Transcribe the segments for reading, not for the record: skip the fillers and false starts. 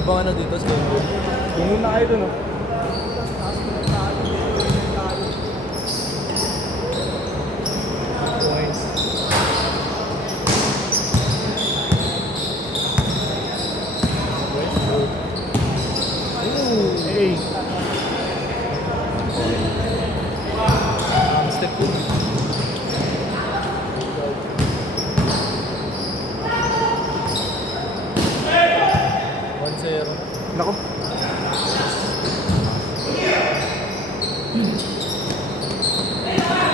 Abangan na dito sa Denver. Pumunta kayo dun, oh. Points. Westbrook. Hey. Step 2. Nako.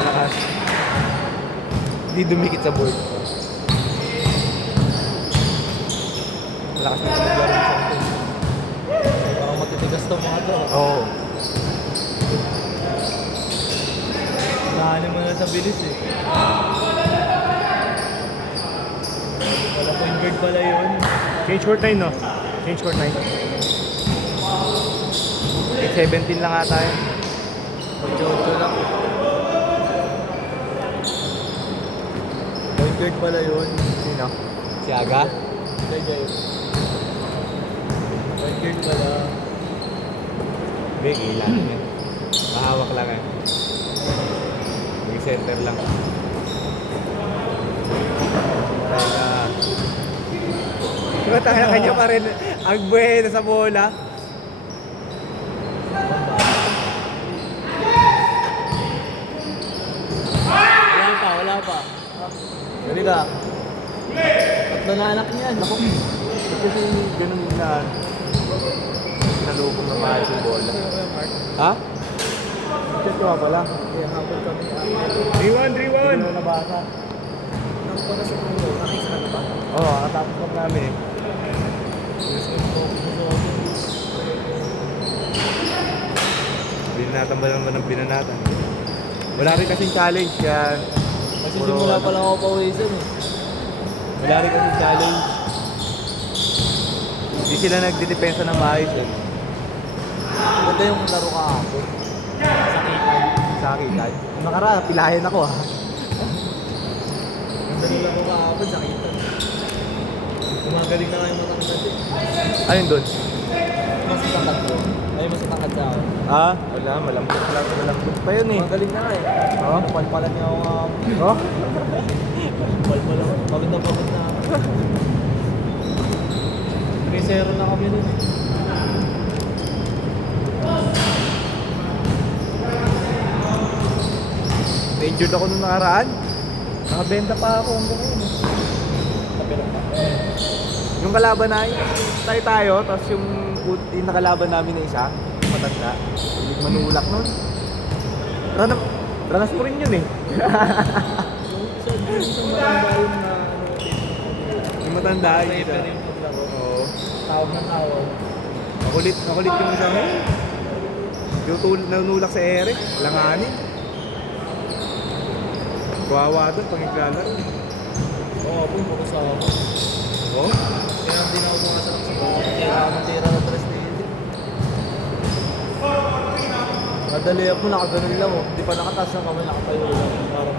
Lakas. Hindi dumikit sa board. Lakas na maglaro sa atin. Parang matitigas to mga to. Oo. Nahanin mo na sa bilis eh. Wala point guard pala yun. Change court 9, no? Change court 9. 17 lang ata yun. 8-8 lang. Point guard pala yun. Sino? Si Aga? Hindi, Jay. Point guard pala. Hindi, ilan yan. Mahawak lang eh. May center lang. Diba tayo kanya pa rin ang buhay na sa bola? Wala pa. Dali ka. Tatlo na anak niyan. Ako. Kasi ganun na nalubog na mahal yung bola. Ha? Check ko nga pala. Kaya habol kami. 3-1, 3-1! Hindi mo nabasa. Nang para sa puno. Nakisa ka na ba? Oo, nakatapos ko namin eh. Yes, I'm focused sa akin. Binanatan ba naman ng binanatan? Wala rin kasing challenge kaya... Kasi simula pa lang ako pawisan eh. Wala rin kasing challenge. Hindi sila nagdidepensa ng maayos eh. Ganda yung laro kahapon. Sakitan. Sa akin, kahit. Nakaraan, pilahin ako ha. Ganda yung laro kahapon. Sakitan. Gumagaling na nga yung matangkad eh. Ayun doon. Mas matangkad ko. Ay, mas matangkad sa ako. Ah, wala, malambot pa yun eh. Gumagaling na nga eh. Oo? Napalpalan niya ako kahapon. Oh? Palpal ako. Pagod na ako. 3-0 na kami nun eh. Injured ako nung nakaraan. Nakabenta pa ako hanggang ngayon eh. Napirang pa. Yung kalaban na tayo, tapos yung nakalaban namin na isa, matanda, yung manulak nun. Ranas mo rin yun eh. Yung isang matanda yun na Yung matanda yun. sniper yung paglaro. Oo. Tawag ng tawag. Makulit yung isang eh. Yung nanulak sa ere, langanin. Kawawa doon pag naglalaro. Oo, po yung makasama. Oo? Kaya hindi na ako pumasarap sa bahay. Kaya ako matira ng tres na yun. Madali ako, nakaganon lang oh. Hindi pa nakataas ng kamay, nakatayo lang. Parang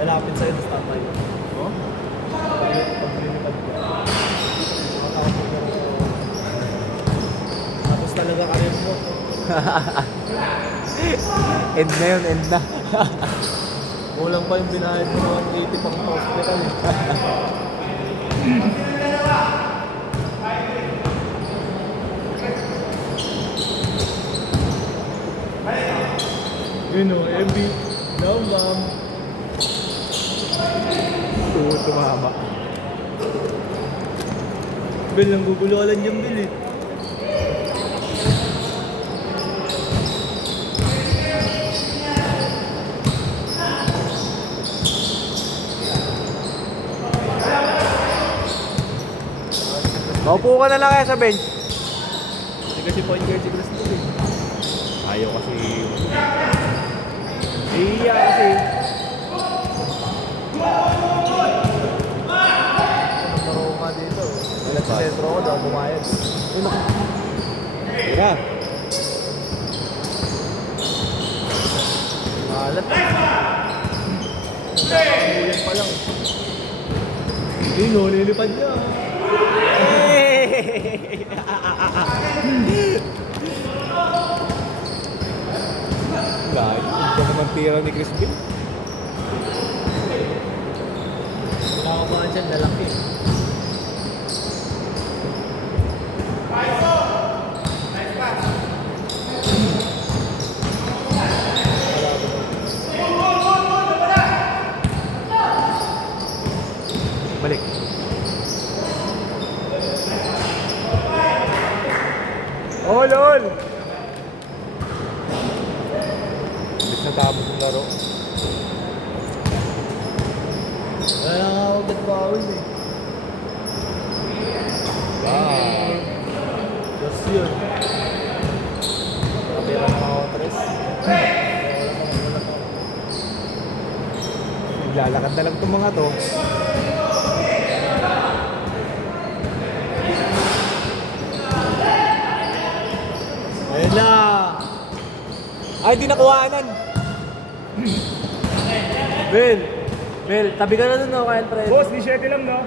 lalapit sa'yo, tapos tatay. Oo? Pag linipad ko. Nakatakot ko lang. Tapos talaga kami mo. End na yun, end na. Kulang pa yung binayad mo ng 180 pang hospital eh. Yun o, MB. Down bomb. Tumama. Bel, nang gugululan yung Bel eh. Maupo ka na lang kaya sa bench. Hindi kasi point guard si Cristo eh. Ayaw kasi. Iya kasi. Nagparo nga dito. Nag-sentro ako daw, bumayag. Uy, naku. Tira. Alat. Nagkakamuyan pa lang. Hindi, no, nilipad niya. tira ni Chris Bill. Nakakabahan siya, lalaki. Balik. Oh, lol! Bis na tapos yung laro. Kaya nga ako nagpawin eh. Wow! Just yun. Kapira ng mga otres. Naglalakad na lang itong mga to. Ayun na! Ay, di nakuhaanan! Bel! Bel, tabi ka na dun no, kaya Alfredo. Boss, di 7 lang, no?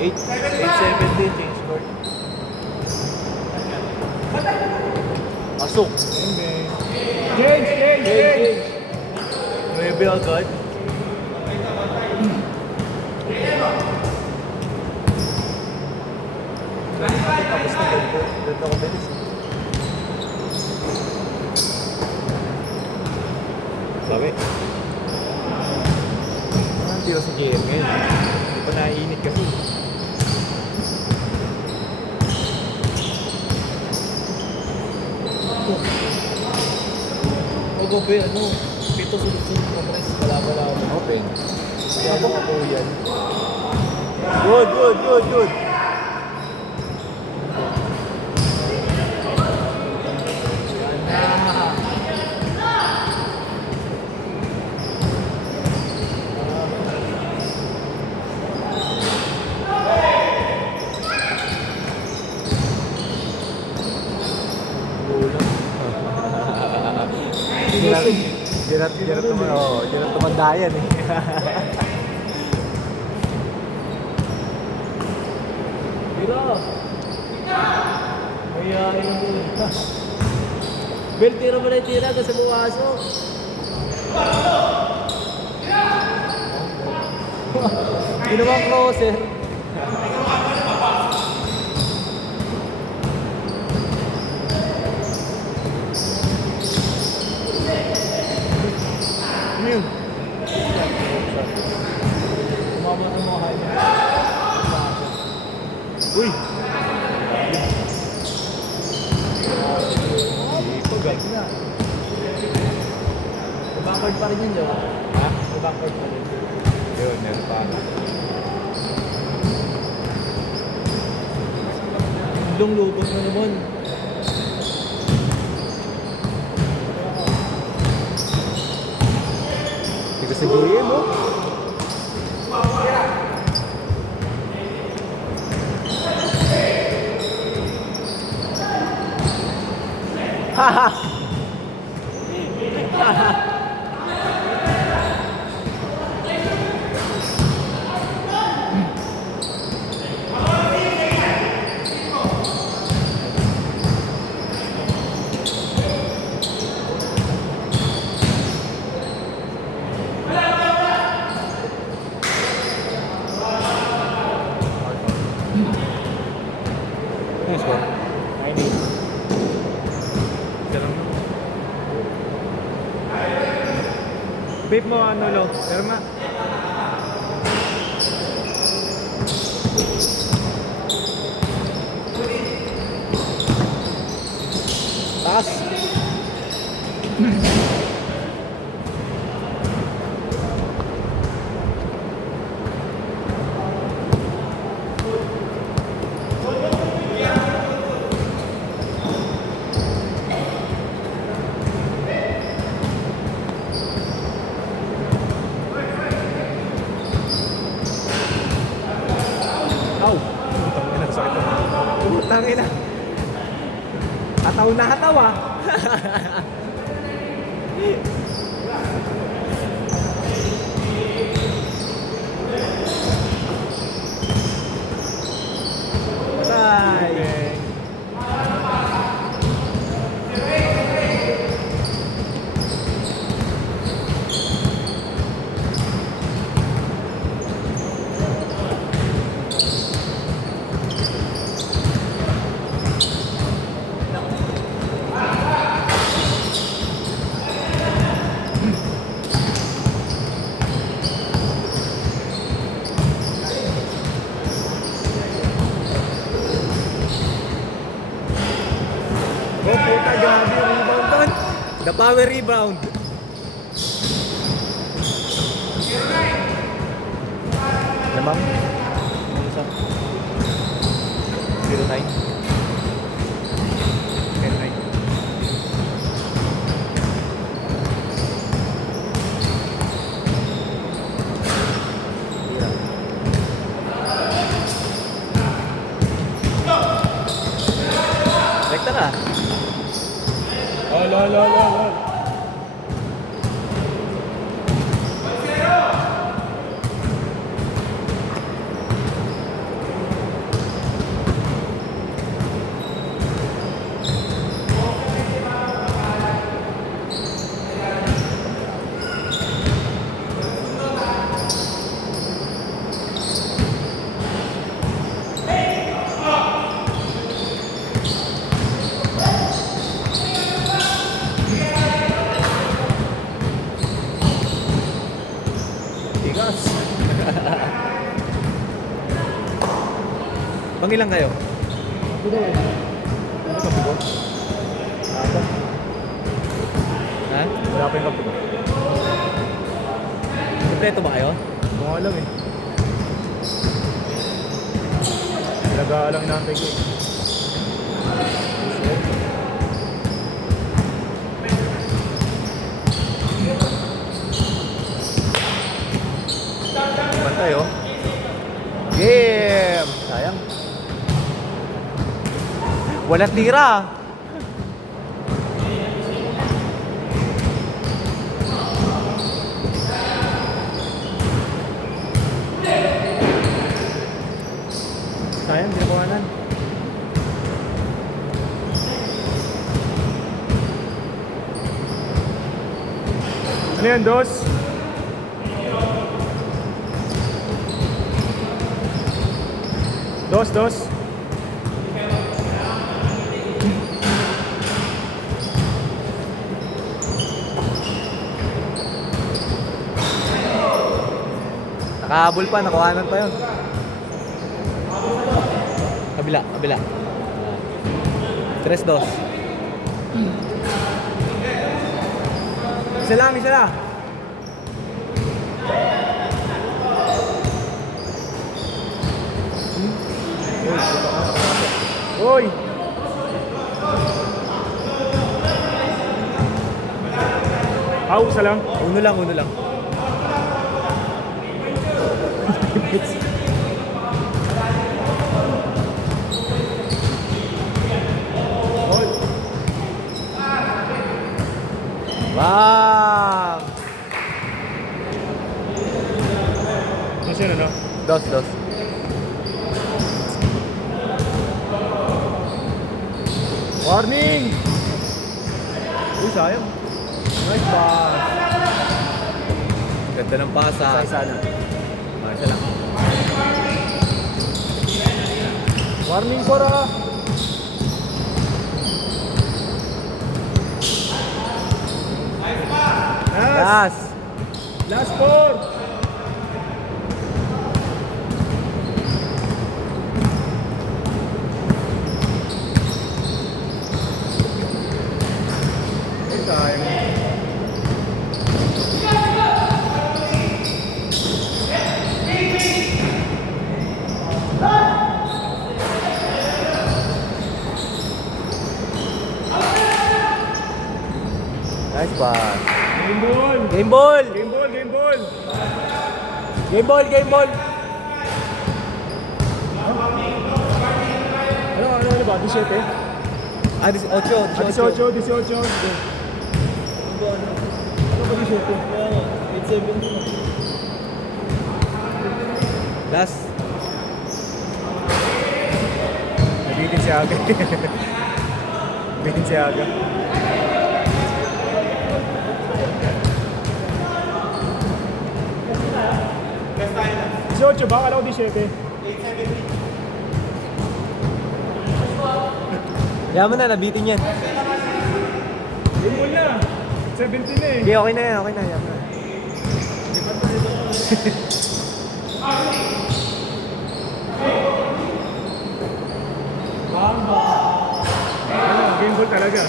870, change court. Pasok. Change! Change. 9 agad. Tapos na ganito. Ganito ako bilis. Sabi. Ang tiro sa JM ngayon. Hindi pa naiinit kasi. O gabi, ano, pito sunod-sunod na press. Wala. Open. Kaya mo ako yan. Good. Girat tumandayan eh. Tira! Mayayain mo. Bel, tira mo na yung tira kasi buwasok. Ginawang crosser. Ano yun? Umama ng mga highway. Uy! Pag na. Backward pa rin yun, di ba? Ha? Backward pa rin. Yun, meron pa ako. Lubos na naman. Hindi ko sa GM, oh. Haha! Nice one. 9-8. Ganun. Vape mo ano lo? Erma. Taas. Aw! Putang ina, sakit to. Putang ina. Hataw na hataw ah. Bye. Power rebound. Lamang. Ano isa? 09. 10-9. Rekta na. Lol. Tigas. Pangilan kayo? Ito daw. Ano kape ko? Ata. Ha? Wala pa yung kape ko. Kompleto ba kayo? Hindi ko alam eh. Talaga lang inaantay ko eh. Bantay oh. Game! Sayang. Walang tira. Sayang, dinabawanan. Ano yan, Dos? Dos. Nakahabol pa, nakuhanan pa yun. Kabila. 3-2. Isa lang. Hoy! Isa lang. Uno lang. Bang! Kasi ano? Dos. Warning! Uy, sayang. Nice pass. Ganda ng pasa. Isa na. Isa lang. Warning po ra. Yes! Last four. Nice pass. Game ball. Game ball! Ano ba? 17? 18. 18. Ano ba 17? Last. Nabitin si Aga. Nabitin si Aga. ba? Kala ko 17. Yaman na, nabitin yan. Game ball na. 17 na eh. Hindi, okay na yan. Yaman na. Game ball talaga.